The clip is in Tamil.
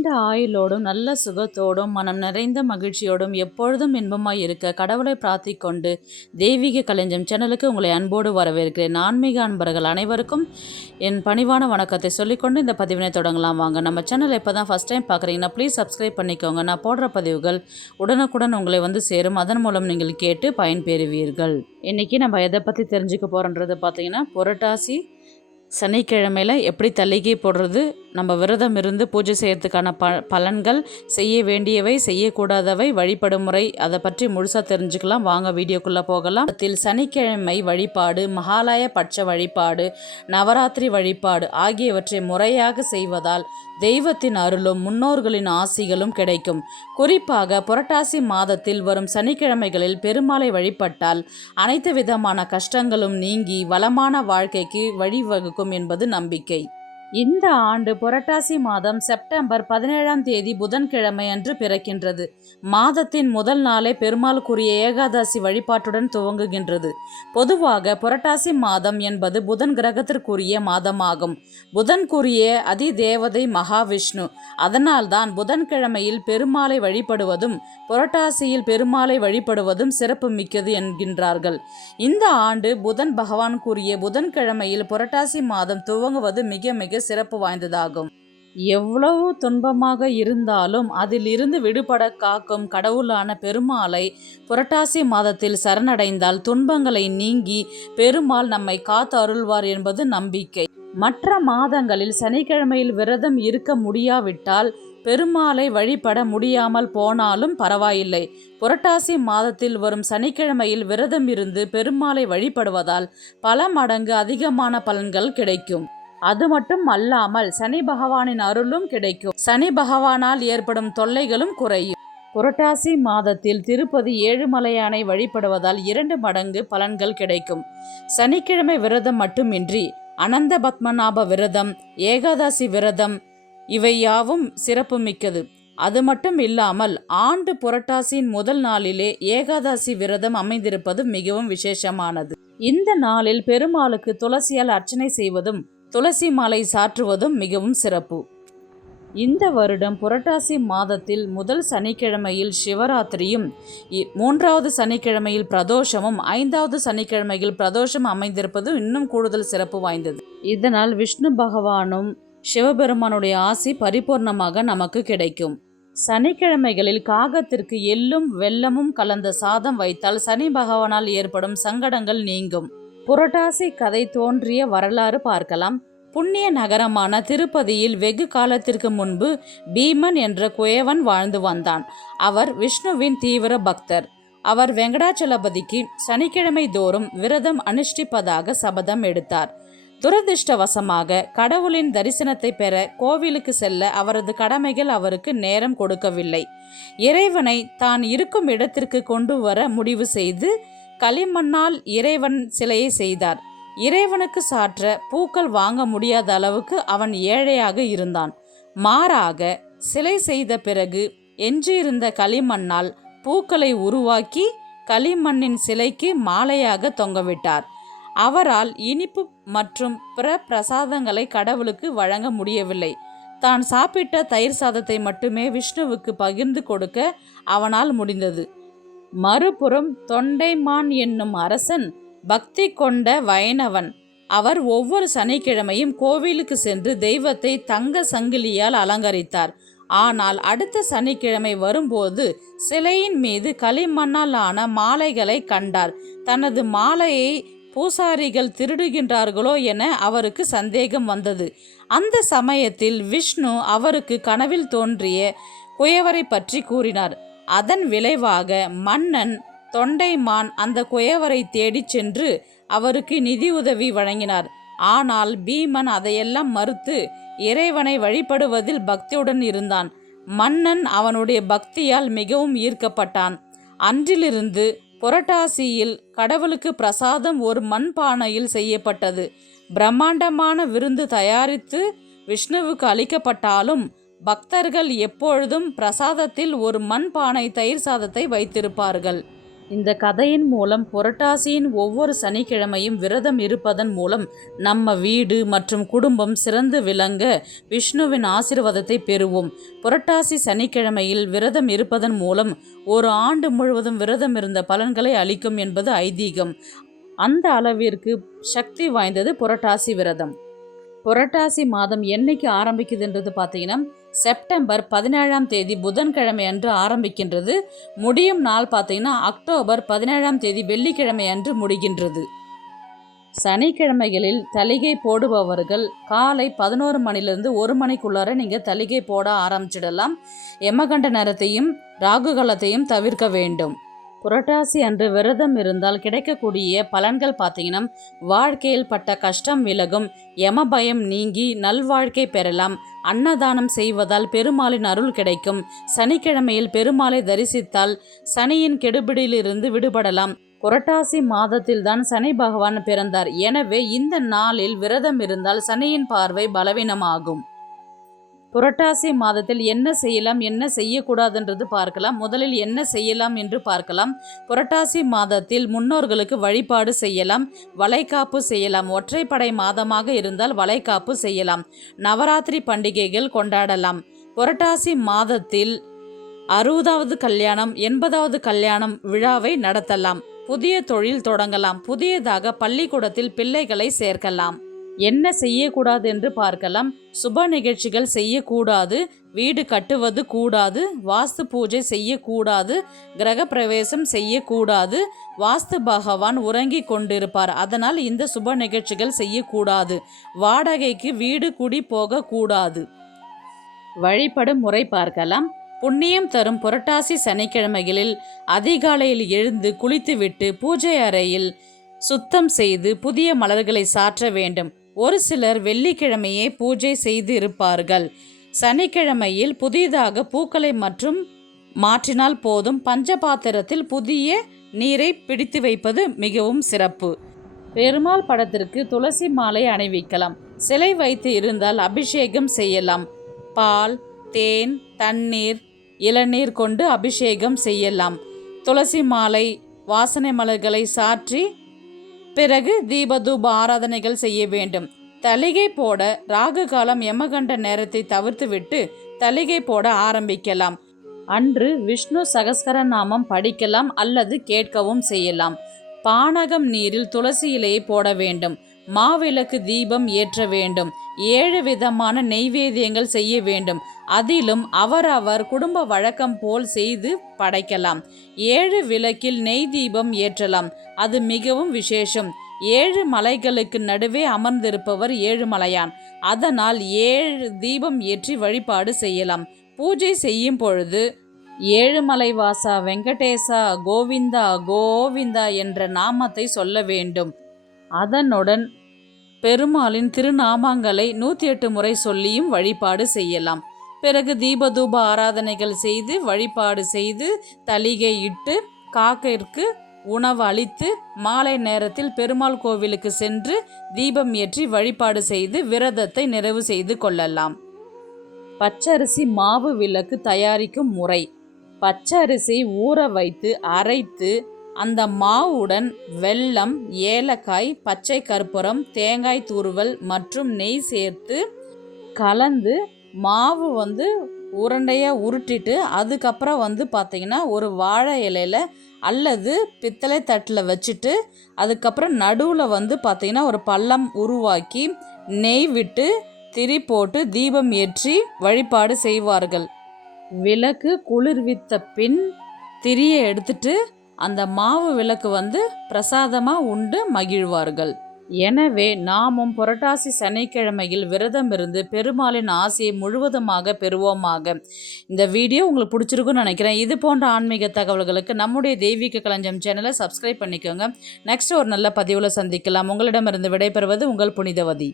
நீண்ட ஆயுளோடும் நல்ல சுகத்தோடும் மனம் நிறைந்த மகிழ்ச்சியோடும் எப்பொழுதும் இன்பமாய் இருக்க கடவுளை பிரார்த்திக் கொண்டு தெய்வீக களஞ்சியம் சேனலுக்கு உங்களை அன்போடு வரவேற்கிறேன். ஆன்மீக அன்பர்கள் அனைவருக்கும் என் பணிவான வணக்கத்தை சொல்லிக்கொண்டு இந்த பதிவினை தொடங்கலாம். வாங்க. நம்ம சேனலை இப்போ தான் ஃபஸ்ட் டைம் பார்க்குறீங்கன்னா ப்ளீஸ் சப்ஸ்கிரைப் பண்ணிக்கோங்க. நான் போடுற பதிவுகள் உடனுக்குடன் உங்களை வந்து சேரும். அதன் மூலம் நீங்கள் கேட்டு பயன்பெறுவீர்கள். இன்றைக்கி நம்ம எதை பற்றி தெரிஞ்சுக்க போகிறோன்றது பார்த்தீங்கன்னா, புரட்டாசி சனிக்கிழமையில் எப்படி தள்ளிகை போடுறது, நம்ம விரதம் இருந்து பூஜை செய்யறதுக்கான பலன்கள், செய்ய வேண்டியவை செய்யக்கூடாதவை, வழிபடும் முறை, அதை பற்றி முழுசாக தெரிஞ்சுக்கலாம். வாங்க வீடியோக்குள்ளே போகலாம். அதில் சனிக்கிழமை வழிபாடு, மகாலய பட்ச வழிபாடு, நவராத்திரி வழிபாடு ஆகியவற்றை முறையாக செய்வதால் தெய்வத்தின் அருளும் முன்னோர்களின் ஆசிகளும் கிடைக்கும். குறிப்பாக புரட்டாசி மாதத்தில் வரும் சனிக்கிழமைகளில் பெருமாளை வழிபட்டால் அனைத்து விதமான கஷ்டங்களும் நீங்கி வளமான வாழ்க்கைக்கு வழிவகுக்கும் என்பது நம்பிக்கை. இந்த ஆண்டு புரட்டாசி மாதம் செப்டம்பர் 17ஆம் தேதி புதன்கிழமை அன்று பிறக்கின்றது. மாதத்தின் முதல் நாளே பெருமாளுக்குரிய ஏகாதசி வழிபாட்டுடன் துவங்குகின்றது. பொதுவாக புரட்டாசி மாதம் என்பது புதன் கிரகத்திற்குரிய மாதமாகும். புதன்குரிய அதிதேவதை மகாவிஷ்ணு. அதனால்தான் புதன்கிழமையில் பெருமாளை வழிபடுவதும் புரட்டாசியில் பெருமாளை வழிபடுவதும் சிறப்பு மிக்கது என்கின்றார்கள். இந்த ஆண்டு புதன் பகவான் கூறிய புதன்கிழமையில் புரட்டாசி மாதம் துவங்குவது மிக மிக சிறப்பு வாய்ந்ததாகும். எவ்வளவு துன்பமாக இருந்தாலும் அதில் இருந்து விடுபட காக்கும் கடவுளான பெருமாளை புரட்டாசி மாதத்தில் சரணடைந்தால் துன்பங்களை நீங்கி பெருமாள் நம்மை காத்து அருள்வார் என்பது நம்பிக்கை. மற்ற மாதங்களில் சனிக்கிழமையில் விரதம் இருக்க முடியாவிட்டால், பெருமாளை வழிபட முடியாமல் போனாலும் பரவாயில்லை. புரட்டாசி மாதத்தில் வரும் சனிக்கிழமையில் விரதம் இருந்து பெருமாளை வழிபடுவதால் பல மடங்கு அதிகமான பலன்கள் கிடைக்கும். அது மட்டும் அல்லாமல் சனி பகவானின் அருளும் கிடைக்கும். சனி பகவானால் ஏற்படும் தொல்லைகளும் குறையும். புரட்டாசி மாதத்தில் திருப்பதி ஏழுமலையானை வழிபடுவதால் 2 மடங்கு பலன்கள் கிடைக்கும். சனிக்கிழமை விரதம் மட்டுமின்றி அனந்த பத்மநாப விரதம், ஏகாதசி விரதம் இவை யாவும் சிறப்பு மிக்கது. அது மட்டும் இல்லாமல் ஆண்டு புரட்டாசியின் முதல் நாளிலே ஏகாதசி விரதம் அமைந்திருப்பது மிகவும் விசேஷமானது. இந்த நாளில் பெருமாளுக்கு துளசியால் அர்ச்சனை செய்வதும் துளசி மாலை சாற்றுவதும் மிகவும் சிறப்பு. இந்த வருடம் புரட்டாசி மாதத்தில் முதல் சனிக்கிழமையில் சிவராத்திரியும், 3வது சனிக்கிழமையில் பிரதோஷமும், 5வது சனிக்கிழமையில் பிரதோஷம் அமைந்திருப்பது இன்னும் கூடுதல் சிறப்பு வாய்ந்தது. இதனால் விஷ்ணு பகவானும் சிவபெருமானுடைய ஆசி பரிபூர்ணமாக நமக்கு கிடைக்கும். சனிக்கிழமைகளில் காகத்திற்கு எள்ளும் வெல்லமும் கலந்த சாதம் வைத்தால் சனி பகவானால் ஏற்படும் சங்கடங்கள் நீங்கும். புரட்டாசி கதை தோன்றிய வரலாறு பார்க்கலாம். புண்ணிய நகரமான திருப்பதியில் வெகு காலத்திற்கு முன்பு பீமன் என்ற குயவன் வாழ்ந்து வந்தான். அவர் விஷ்ணுவின் தீவிர பக்தர். அவர் வெங்கடாச்சலபதிக்கு சனிக்கிழமை தோறும் விரதம் அனுஷ்டிப்பதாக சபதம் எடுத்தார். துரதிர்ஷ்டவசமாக கடவுளின் தரிசனத்தை பெற கோவிலுக்கு செல்ல அவரது கடமைகள் அவருக்கு நேரம் கொடுக்கவில்லை. இறைவனை தான் இருக்கும் இடத்திற்கு கொண்டு வர முடிவு செய்து களிமண்ணால் இறைவன் சிலையை செய்தார். இறைவனுக்கு சாற்ற பூக்கள் வாங்க முடியாத அளவுக்கு அவன் ஏழையாக இருந்தான். மாறாக சிலை செய்த பிறகு எஞ்சியிருந்த களிமண்ணால் பூக்களை உருவாக்கி களிமண்ணின் சிலைக்கு மாலையாக தொங்கவிட்டார். அவரால் இனிப்பு மற்றும் பிற பிரசாதங்களை கடவுளுக்கு வழங்க முடியவில்லை. தான் சாப்பிட்ட தயிர் சாதத்தை மட்டுமே விஷ்ணுவுக்கு பகிர்ந்து கொடுக்க அவனால் முடிந்தது. மறுபுறம் தொண்டைமான் என்னும் அரசன் பக்தி கொண்ட வைணவன். அவர் ஒவ்வொரு சனிக்கிழமையும் கோவிலுக்கு சென்று தெய்வத்தை தங்க சங்கிலியால் அலங்கரித்தார். ஆனால் அடுத்த சனிக்கிழமை வரும்போது சிலையின் மீது களிமண்ணால் ஆன மாலைகளை கண்டார். தனது மாலையை பூசாரிகள் திருடுகின்றார்களோ என அவருக்கு சந்தேகம் வந்தது. அந்த சமயத்தில் விஷ்ணு அவருக்கு கனவில் தோன்றிய குயவரை பற்றி கூறினார். அதன் விளைவாக மன்னன் தொண்டைமான் அந்த குயவரை தேடிச் சென்று அவருக்கு நிதி உதவி வழங்கினார். ஆனால் பீமன் அதையெல்லாம் மறுத்து இறைவனை வழிபடுவதில் பக்தியுடன் இருந்தான். மன்னன் அவனுடைய பக்தியால் மிகவும் ஈர்க்கப்பட்டான். அன்றிலிருந்து புரட்டாசியில் கடவுளுக்கு பிரசாதம் ஒரு மண்பானையில் செய்யப்பட்டது. பிரம்மாண்டமான விருந்து தயாரித்து விஷ்ணுவுக்கு அளிக்கப்பட்டாலும் பக்தர்கள் எப்பொழுதும் பிரசாதத்தில் ஒரு மண்பானை தயிர் சாதத்தை வைத்திருப்பார்கள். இந்த கதையின் மூலம் புரட்டாசியின் ஒவ்வொரு சனிக்கிழமையும் விரதம் இருப்பதன் மூலம் நம்ம வீடு மற்றும் குடும்பம் சிறந்து விளங்க விஷ்ணுவின் ஆசீர்வாதத்தை பெறுவோம். புரட்டாசி சனிக்கிழமையில் விரதம் இருப்பதன் மூலம் ஒரு ஆண்டு முழுவதும் விரதம் இருந்த பலன்களை அளிக்கும் என்பது ஐதீகம். அந்த அளவிற்கு சக்தி வாய்ந்தது புரட்டாசி விரதம். புரட்டாசி மாதம் என்னைக்கு ஆரம்பிக்குதுன்றது பார்த்தீங்கன்னா செப்டம்பர் 17ஆம் தேதி புதன்கிழமை அன்று ஆரம்பிக்கின்றது. முடியும் நாள் பார்த்தீங்கன்னா அக்டோபர் 17ஆம் தேதி வெள்ளிக்கிழமை அன்று முடிகின்றது. சனிக்கிழமைகளில் தளிகை போடுபவர்கள் காலை 11 மணிலிருந்து 1 மணிக்குள்ளார நீங்கள் தளிகை போட ஆரம்பிச்சிடலாம். யமகண்ட நேரத்தையும் ராகுகாலத்தையும் தவிர்க்க வேண்டும். புரட்டாசி அன்று விரதம் இருந்தால் கிடைக்கக்கூடிய பலன்கள் பார்த்தீங்கன்னா வாழ்க்கையில் பட்ட கஷ்டம் விலகும், யம பயம் நீங்கி நல்வாழ்க்கை பெறலாம், அன்னதானம் செய்வதால் பெருமாளின் அருள் கிடைக்கும், சனிக்கிழமையில் பெருமாளை தரிசித்தால் சனியின் கெடுபிடியிலிருந்து விடுபடலாம். புரட்டாசி மாதத்தில்தான் சனி பகவான் பிறந்தார். எனவே இந்த நாளில் விரதம் இருந்தால் சனியின் பார்வை பலவீனமாகும். புரட்டாசி மாதத்தில் என்ன செய்யலாம் என்ன செய்யக்கூடாதுன்றது பார்க்கலாம். முதலில் என்ன செய்யலாம் என்று பார்க்கலாம். புரட்டாசி மாதத்தில் முன்னோர்களுக்கு வழிபாடு செய்யலாம், வளைகாப்பு செய்யலாம். ஒற்றைப்படை மாதமாக இருந்தால் வளைகாப்பு செய்யலாம். நவராத்திரி பண்டிகைகள் கொண்டாடலாம். புரட்டாசி மாதத்தில் 60வது கல்யாணம் 80வது கல்யாணம் விழாவை நடத்தலாம். புதிய தொழில் தொடங்கலாம். புதியதாக பள்ளிக்கூடத்தில் பிள்ளைகளை சேர்க்கலாம். என்ன செய்யக்கூடாது என்று பார்க்கலாம். சுப நிகழ்ச்சிகள் செய்யக்கூடாது, வீடு கட்டுவது கூடாது, வாஸ்து பூஜை செய்யக்கூடாது, கிரக பிரவேசம் செய்யக்கூடாது. வாஸ்து பகவான் உறங்கி கொண்டிருப்பார். அதனால் இந்த சுப நிகழ்ச்சிகள் செய்யக்கூடாது. வாடகைக்கு வீடு குடி போகக்கூடாது. வழிபடும் முறை பார்க்கலாம். புண்ணியம் தரும் புரட்டாசி சனிக்கிழமைகளில் அதிகாலையில் எழுந்து குளித்துவிட்டு பூஜை அறையில் சுத்தம் செய்து புதிய மலர்களை சாற்ற வேண்டும். ஒரு சிலர் வெள்ளிக்கிழமையே பூஜை செய்து இருப்பார்கள். சனிக்கிழமையில் புதிதாக பூக்களை மற்றும் மாற்றினால் போதும். பஞ்சபாத்திரத்தில் புதிய நீரை பிடித்து வைப்பது மிகவும் சிறப்பு. பெருமாள் படத்திற்கு துளசி மாலை அணிவிக்கலாம். சிலை வைத்து இருந்தால் அபிஷேகம் செய்யலாம். பால், தேன், தண்ணீர், இளநீர் கொண்டு அபிஷேகம் செய்யலாம். துளசி மாலை, வாசனை மலர்களை சாற்றி பிறகு தீபதூப ஆராதனைகள் செய்ய வேண்டும். தளிகை போட ராகு காலம் யமகண்ட நேரத்தை தவிர்த்துவிட்டு தளிகை போட ஆரம்பிக்கலாம். அன்று விஷ்ணு சகஸ்கர நாமம் படிக்கலாம் அல்லது கேட்கவும் செய்யலாம். பானகம் நீரில் துளசி இலையை போட வேண்டும். மாவிளக்கு தீபம் ஏற்ற வேண்டும். 7 விதமான நெய்வேத்தியங்கள் செய்ய வேண்டும். அதிலும் அவரவர் குடும்ப வழக்கம் போல் செய்து படைக்கலாம். 7 விளக்கில் நெய் தீபம் ஏற்றலாம். அது மிகவும் விசேஷம். 7 மலைகளுக்கு நடுவே அமர்ந்திருப்பவர் ஏழுமலையான். அதனால் 7 தீபம் ஏற்றி வழிபாடு செய்யலாம். பூஜை செய்யும் பொழுது ஏழுமலை வாசா வெங்கடேசா கோவிந்தா கோவிந்தா என்ற நாமத்தை சொல்ல வேண்டும். அதனுடன் பெருமாளின் திருநாமங்களை 108 முறை சொல்லியும் வழிபாடு செய்யலாம். பிறகு தீபதூப ஆராதனைகள் செய்து வழிபாடு செய்து தளிகை இட்டு காக்கிற்கு உணவு அளித்து மாலை நேரத்தில் பெருமாள் கோவிலுக்கு சென்று தீபம் ஏற்றி வழிபாடு செய்து விரதத்தை நிறைவு செய்து கொள்ளலாம். பச்சரிசி மாவு விளக்கு தயாரிக்கும் முறை. பச்சரிசி ஊற வைத்து அரைத்து அந்த மாவுடன் வெல்லம், ஏலக்காய், பச்சை கற்பூரம், தேங்காய் துருவல் மற்றும் நெய் சேர்த்து கலந்து மாவு உருண்டையாக உருட்டிட்டு அதுக்கப்புறம் பார்த்திங்கன்னா ஒரு வாழை இலையில் அல்லது பித்தளை தட்டில் வச்சுட்டு அதுக்கப்புறம் நடுவில் பார்த்திங்கன்னா ஒரு பள்ளம் உருவாக்கி நெய் விட்டு திரி போட்டு தீபம் ஏற்றி வழிபாடு செய்வார்கள். விளக்கு குளிர்வித்த பின் திரியை எடுத்துட்டு அந்த மாவு விளக்கு பிரசாதமாக உண்டு மகிழ்வார்கள். எனவே நாமும் புரட்டாசி சனிக்கிழமையில் விரதம் இருந்து பெருமாளின் ஆசையை முழுவதுமாக பெறுவோமாக. இந்த வீடியோ உங்களுக்கு பிடிச்சிருக்குன்னு நினைக்கிறேன். இது போன்ற ஆன்மீக தகவல்களுக்கு நம்முடைய தெய்வீக களஞ்சியம் சேனலை சப்ஸ்கிரைப் பண்ணிக்கோங்க. நெக்ஸ்ட் ஒரு நல்ல பதிவில் சந்திக்கலாம். உங்களிடமிருந்து விடைபெறுவது உங்கள் புனிதவதி.